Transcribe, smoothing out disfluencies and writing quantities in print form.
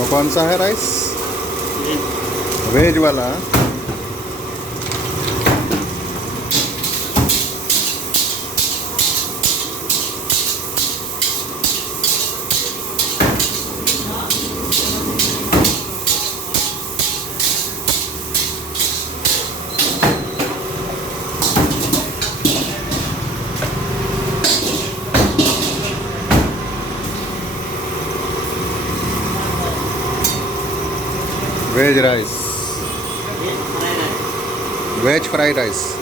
वो कौन सा है राइस? वेज वाला। Veg rice, veg fried rice.